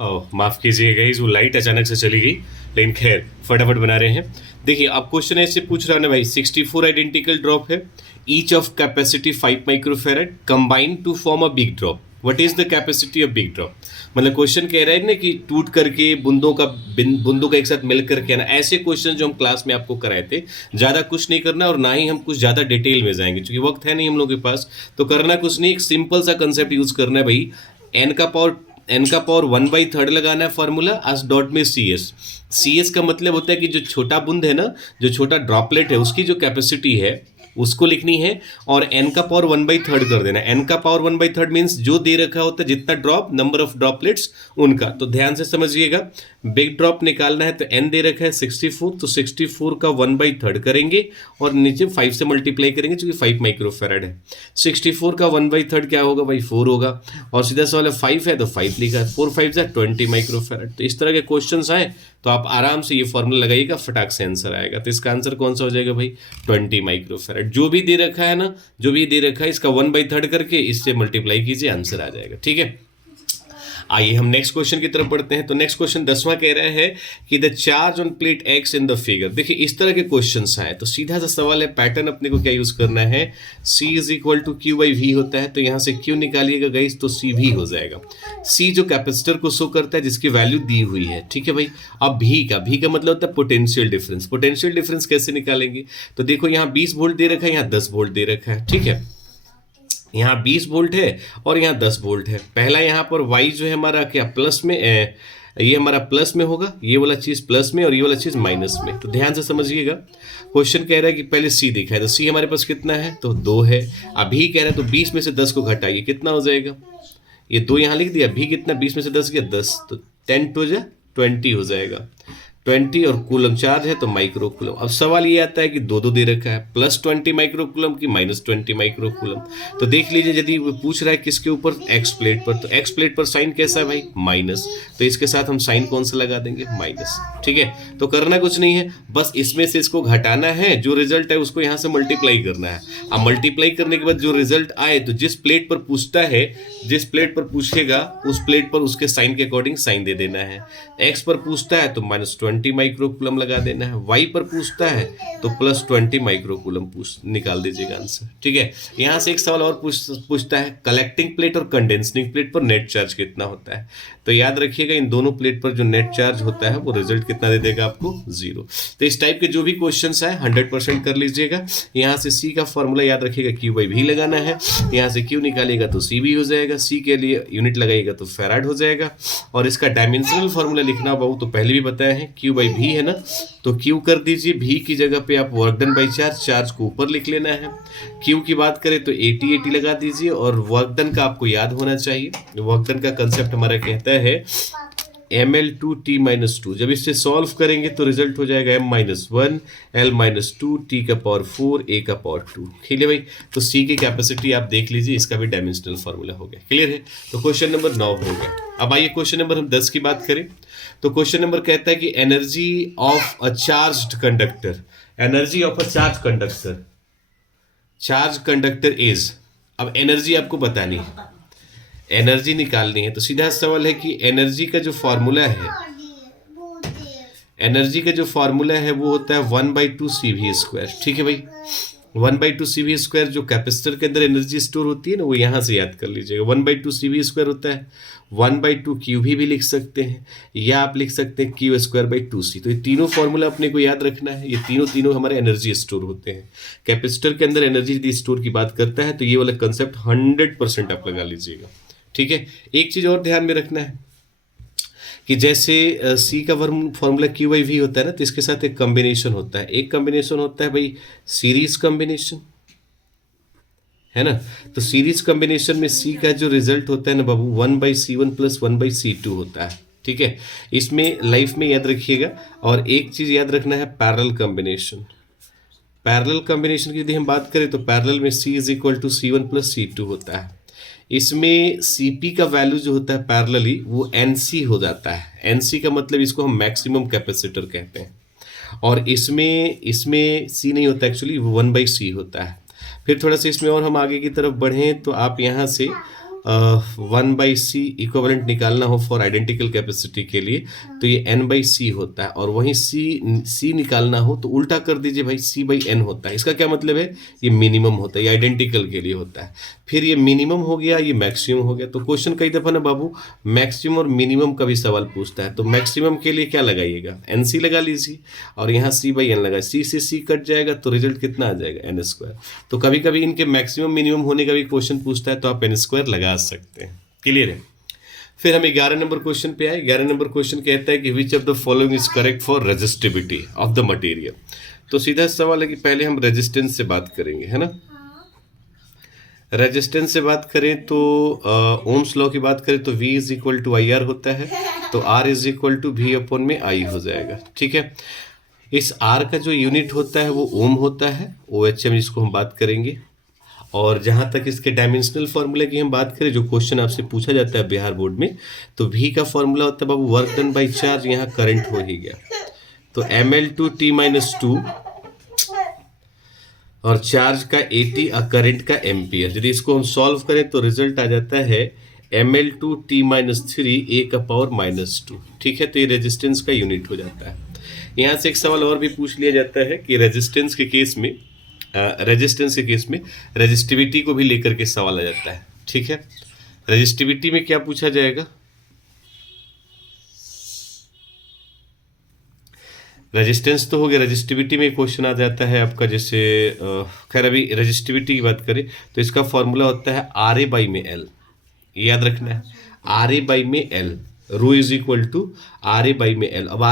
ओह माफ़ कीजिएगा, इस वो लाइट अचानक से चली गई, लेकिन खैर फटाफट बना रहे हैं। देखिए अब क्वेश्चन ऐसे पूछ रहा है ना भाई, 64 आइडेंटिकल ड्रॉप है, each of capacity 5 microfarad combine to form a big drop, what is the capacity of big drop. मतलब क्वेश्चन कह रहा है ना कि टूट करके बूंदों का एक साथ मिल करके ना, ऐसे क्वेश्चन जो हम क्लास में आपको कराए थे। ज़्यादा कुछ नहीं करना और ना ही हम कुछ ज़्यादा डिटेल में जाएंगे, क्योंकि वक्त है नहीं हम लोगों के पास। तो करना कुछ नहीं, एक सिंपल सा कंसेप्ट यूज करना है भाई। एन का पावर एन का पावर 1/3 लगाना है फॉर्मूला, आज डॉट में सी एस का मतलब होता है कि जो छोटा बूंद है ना, जो छोटा ड्रॉपलेट है, उसकी जो कैपेसिटी है उसको लिखनी है, और एन का पावर 1/3 कर देना। एन का पावर 1/3 मीन्स जो दे रखा होता है जितना ड्रॉप, नंबर ऑफ ड्रॉपलेट्स उनका। तो ध्यान से समझिएगा, बिग ड्रॉप निकालना है तो एन दे रखा है 64, तो 64 का 1/3 करेंगे और नीचे 5 से मल्टीप्लाई करेंगे, क्योंकि 5 माइक्रोफेरेड है। 64 का 1/3 क्या होगा भाई, 4 होगा, और सीधा सवाल है 5 है तो 5 लिखा है, 4 5 जा 20 माइक्रोफेरेड। तो इस तरह के क्वेश्चन आए तो आप आराम से ये फॉर्मूला लगाइएगा, फटाक से आंसर आएगा। तो इसका आंसर कौन सा हो जाएगा भाई, 20 माइक्रोफेरेड। जो भी दे रखा है ना, जो भी दे रखा है इसका 1/3 करके इससे मल्टीप्लाई कीजिए, आंसर आ जाएगा। ठीक है, आइए हम नेक्स्ट क्वेश्चन की तरफ बढ़ते हैं। तो नेक्स्ट क्वेश्चन 10वां कह रहा है कि the charge on plate x in the figure. देखिए इस तरह के क्वेश्चंस आए तो सीधा सा सवाल है, पैटर्न अपने को क्या यूज करना है, C is equal to Q by V होता है, तो यहाँ से Q निकालिएगा गाइस तो C भी हो जाएगा। C जो कैपेसिटर को शो करता है, जिसकी वैल्यू दी हुई है। ठीक है भाई, अब भी का मतलब होता है पोटेंशियल डिफरेंस। पोटेंशियल डिफरेंस कैसे निकालेंगे, तो देखो यहाँ 20 वोल्ट दे रखा है, यहाँ 10 वोल्ट दे रखा है। ठीक है, यहाँ 20 वोल्ट है और यहाँ 10 वोल्ट है। पहला यहाँ पर y जो है हमारा क्या प्लस में, ये हमारा प्लस में होगा, ये वाला चीज़ प्लस में और ये वाला चीज़ माइनस में। तो ध्यान से समझिएगा, क्वेश्चन कह रहा है कि पहले c दिखा है, तो c हमारे पास कितना है, तो 2 है। अभी कह रहा है तो 20 में से 10 को घटाइए, कितना हो जाएगा, ये 2 यहाँ लिख दिया, भी कितना 20 में से 10 गया 10, तो 10 टू जा 20 हो जाएगा, 20, और कूलम चार्ज है तो माइक्रो कूलम। अब सवाल ये आता है कि दो दो दे रखा है, +20 माइक्रो कूलम की -20 माइक्रो कूलम। तो देख लीजिए, यदि वो पूछ रहा है किसके ऊपर, एक्स प्लेट पर, तो एक्स प्लेट पर साइन कैसा है भाई, माइनस, तो इसके साथ हम साइन कौन सा लगा देंगे, माइनस। ठीक है, तो करना कुछ नहीं है, बस इसमें से इसको घटाना है, जो रिजल्ट है उसको यहाँ से मल्टीप्लाई करना है। अब मल्टीप्लाई करने के बाद जो रिजल्ट आए, तो जिस प्लेट पर पूछता है, जिस प्लेट पर पूछेगा उस प्लेट पर उसके साइन के अकॉर्डिंग साइन दे देना है। एक्स पर पूछता है तो -20 माइक्रोकूलम लगा देना है, वाई पर पूछता है तो +20 माइक्रोकूलम निकाल दीजिएगा आंसर। ठीक है, यहाँ से एक सवाल और पूछता है, कलेक्टिंग प्लेट और कंडेंसिंग प्लेट पर नेट चार्ज कितना होता है। तो याद रखिएगा, इन दोनों प्लेट पर जो नेट चार्ज होता है वो रिजल्ट कितना दे देगा आपको, 0। तो इस टाइप के जो भी क्वेश्चन आए 100% कर लीजिएगा। यहाँ से सी का फॉर्मूला याद रखिएगा, क्यू बाई भी लगाना है, यहाँ से क्यू निकालिएगा तो सी भी हो जाएगा, सी के लिए यूनिट लगाइएगा तो फैराड हो जाएगा। और इसका डायमेंशनल फॉर्मूला लिखना बहु तो पहले भी बताया है, क्यू बाई भी है ना, तो क्यू कर दीजिए, भी की जगह पे आप work done by charge, charge को ऊपर लिख लेना है। क्यू की बात करें तो 80 लगा दीजिए, और वर्क डन का आपको याद होना चाहिए। वर्क डन का कंसेप्ट हमारा कहता है ml2t-2। जब इससे सॉल्व करेंगे तो रिजल्ट हो जाएगा m-1 l-2 t का पावर 4 a का पावर 2। क्लियर भाई, तो c की कैपेसिटी आप देख लीजिए, इसका भी डायमेंशनल फॉर्मूला हो गया। क्लियर है, तो क्वेश्चन नंबर 9 हो गया। अब आइए क्वेश्चन नंबर हम 10 की बात करें। तो क्वेश्चन नंबर कहता है कि energy of a charged conductor, energy of a charge conductor is. अब एनर्जी आपको बतानी है, एनर्जी निकालनी है, तो सीधा सवाल है कि एनर्जी का जो फॉर्मूला है, एनर्जी का जो फॉर्मूला है वो होता है 1/2 CV²। ठीक है भाई, 1/2 CV² जो कैपेसिटर के अंदर एनर्जी स्टोर होती है ना, वो यहाँ से याद कर लीजिएगा, 1/2 CV² होता है। 1/2 क्यू भी लिख सकते हैं, या आप लिख सकते हैं Q²/2C। तो ये तीनों फॉर्मूला अपने को याद रखना है, ये तीनों हमारे एनर्जी स्टोर होते हैं। कैपेसिटर के अंदर एनर्जी यदि स्टोर की बात करता है तो ये वाला कंसेप्ट 100% आप लगा लीजिएगा। ठीक है, एक चीज़ और ध्यान में रखना है कि जैसे सी का फॉर्मूला क्यू बाई वी होता है ना, तो इसके साथ एक कॉम्बिनेशन होता है। एक कॉम्बिनेशन होता है भाई सीरीज कॉम्बिनेशन, है ना। तो सीरीज कॉम्बिनेशन में सी का जो रिजल्ट होता है ना बाबू, 1/C1 + 1/C2 होता है। ठीक है, इसमें लाइफ में याद रखिएगा। और एक चीज़ याद रखना है, पैरेलल कॉम्बिनेशन। पैरेलल कॉम्बिनेशन की यदि हम बात करें तो पैरेलल में C = C1 + C2 होता है। इसमें Cp का वैल्यू जो होता है पैरेलली वो Nc हो जाता है। Nc का मतलब इसको हम मैक्सिमम कैपेसिटर कहते हैं। और इसमें C नहीं होता एक्चुअली, वो 1/C होता है। फिर थोड़ा सा इसमें और हम आगे की तरफ बढ़ें तो आप यहाँ से 1/c इक्विवेलेंट निकालना हो फॉर आइडेंटिकल कैपेसिटी के लिए तो ये n/c होता है, और वहीं c निकालना हो तो उल्टा कर दीजिए भाई, c/n होता है। इसका क्या मतलब है, ये मिनिमम होता है, ये आइडेंटिकल के लिए होता है। फिर ये मिनिमम हो गया, ये मैक्सिमम हो गया। तो क्वेश्चन कई दफा ना बाबू मैक्सिमम और मिनिमम का भी सवाल पूछता है, तो मैक्सिमम के लिए क्या लगाइएगा, nc लगा लीजिए, और यहाँ c/n लगा, c से c कट जाएगा तो रिजल्ट कितना आ जाएगा, n²। तो कभी कभी इनके मैक्सिमम मिनिमम होने का भी क्वेश्चन पूछता है, तो आप n² लगा सकते हैं। क्लियर है। फिर हम 11 नंबर क्वेश्चन पे आए। 11 नंबर क्वेश्चन कहता है कि which of the following is correct for resistivity of the material. तो सीधा सवाल है कि पहले हम रेजिस्टेंस से बात करेंगे, है ना। रेजिस्टेंस से बात करें तो ओम्स लॉ की बात करें तो V is equal to IR होता है, तो R is equal to V upon में I हो जाएगा। ठीक है, इस R का जो यूनिट होता है वो ओम होता है, OHM जिसको हम बात करेंगे। और जहाँ तक इसके डायमेंशनल फार्मूला की हम बात करें, जो क्वेश्चन आपसे पूछा जाता है बिहार बोर्ड में, तो V का फार्मूला होता है बाबू वर्क डन बाई चार्ज, यहाँ करंट हो ही गया, तो mL/T-2 और चार्ज का AT और करंट का एम्पियर। यदि इसको हम सॉल्व करें तो रिजल्ट आ जाता है mL/T-3 A⁻²। ठीक है, तो ये रेजिस्टेंस का यूनिट हो जाता है। यहाँ से एक सवाल और भी पूछ लिया जाता है कि रेजिस्टेंस के केस में रेजिस्टिविटी को भी लेकर के सवाल आ जाता है। ठीक है, रेजिस्टिविटी में क्या पूछा जाएगा, रेजिस्टेंस तो हो गया, रेजिस्टिविटी में क्वेश्चन आ जाता है आपका, जैसे खैर अभी रेजिस्टिविटी की बात करें तो इसका फॉर्मूला होता है RA/L, याद रखना है, RA/L, row is equal to RA/L। अब